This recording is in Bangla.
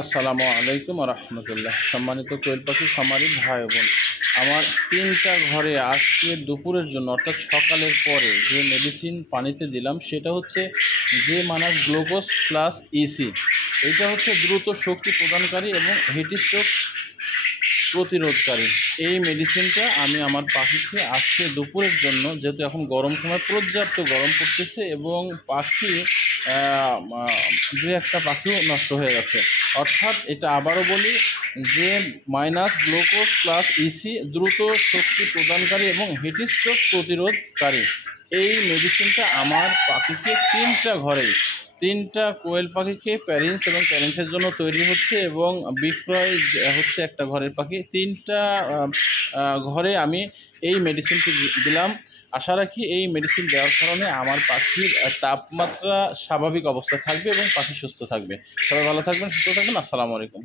আসসালামু আলাইকুম রহমতুল্লাহ। সম্মানিত কোয়েল পাখি খামারি ভাই বোন, আমার 3টা ঘরে আজকে দুপুরের জন্য অর্থাৎ সকালের পরে যে মেডিসিন পানিতে দিলাম সেটা হচ্ছে যে মানার গ্লুকোজ প্লাস ইসি। এটা হচ্ছে দ্রুত শক্তি প্রদানকারী এবং হিট স্ট্রোক প্রতিরোধকারী। এই মেডিসিনটা আমি আমার পাখিকে আজকে দুপুরের জন্য, যেহেতু এখন গরম সময় পর্যাপ্ত গরম পড়তেছে এবং পাখি দু একটা পাখিও নষ্ট হয়ে যাচ্ছে, অর্থাৎ এটা আবারও বলি যে মাইনাস গ্লুকোজ প্লাস ইসি দ্রুত শক্তি প্রদানকারী এবং হিট স্ট্রোক প্রতিরোধকারী। এই মেডিসিনটা আমার পাখিকে 3টা কোয়েল পাখিকে প্যারেন্টস এবং প্যারেন্টসের জন্য তৈরি হচ্ছে এবং বিক্রয় হচ্ছে একটা ঘরের পাখি। 3টা ঘরে আমি এই মেডিসিনটি দিলাম। আশা রাখি এই মেডিসিন দেওয়ার কারণে আমার পাখির তাপমাত্রা স্বাভাবিক অবস্থা থাকবে এবং পাখি সুস্থ থাকবে। সবাই ভালো থাকবেন, সুস্থ থাকবেন। আসসালামু আলাইকুম।